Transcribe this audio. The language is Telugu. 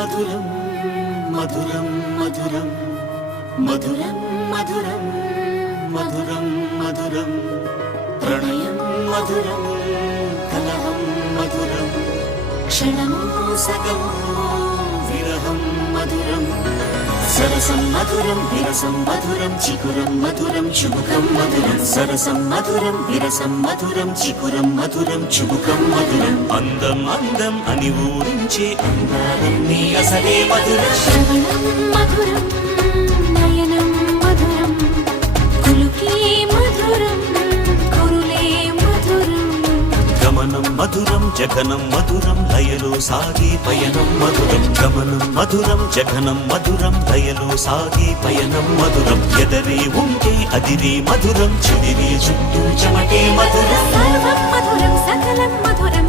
మధురం మధురం మధురం మధురం మధురం మధురం మధురం ప్రణయం మధురం కలహం మధురం క్షణము సగము విరహం మధురం సరసం మధురం విరసం మధురం చికురం మధురం చుబుకం మధురం సరసం మధురం విరసం మధురం చికురం మధురం చుబుకం మధురం అందం అందం అని ఊరించే అందాలన్నీ అసలే మధురం శ్రవణం మధురం నయనం మధురం కులుకే మధురం కురులే మధురం గమనం మధురం జగనం మధురం లయలో సాగే పయనం మధురం గమనం మధురం జగనం మధురం లయలో సాగే పయనం మధురం ఎదరే ఉంటే అదిరే మధురం చెదిరే చుట్టూ చెమటే మధురం సర్వం మధురం సకలం మధురం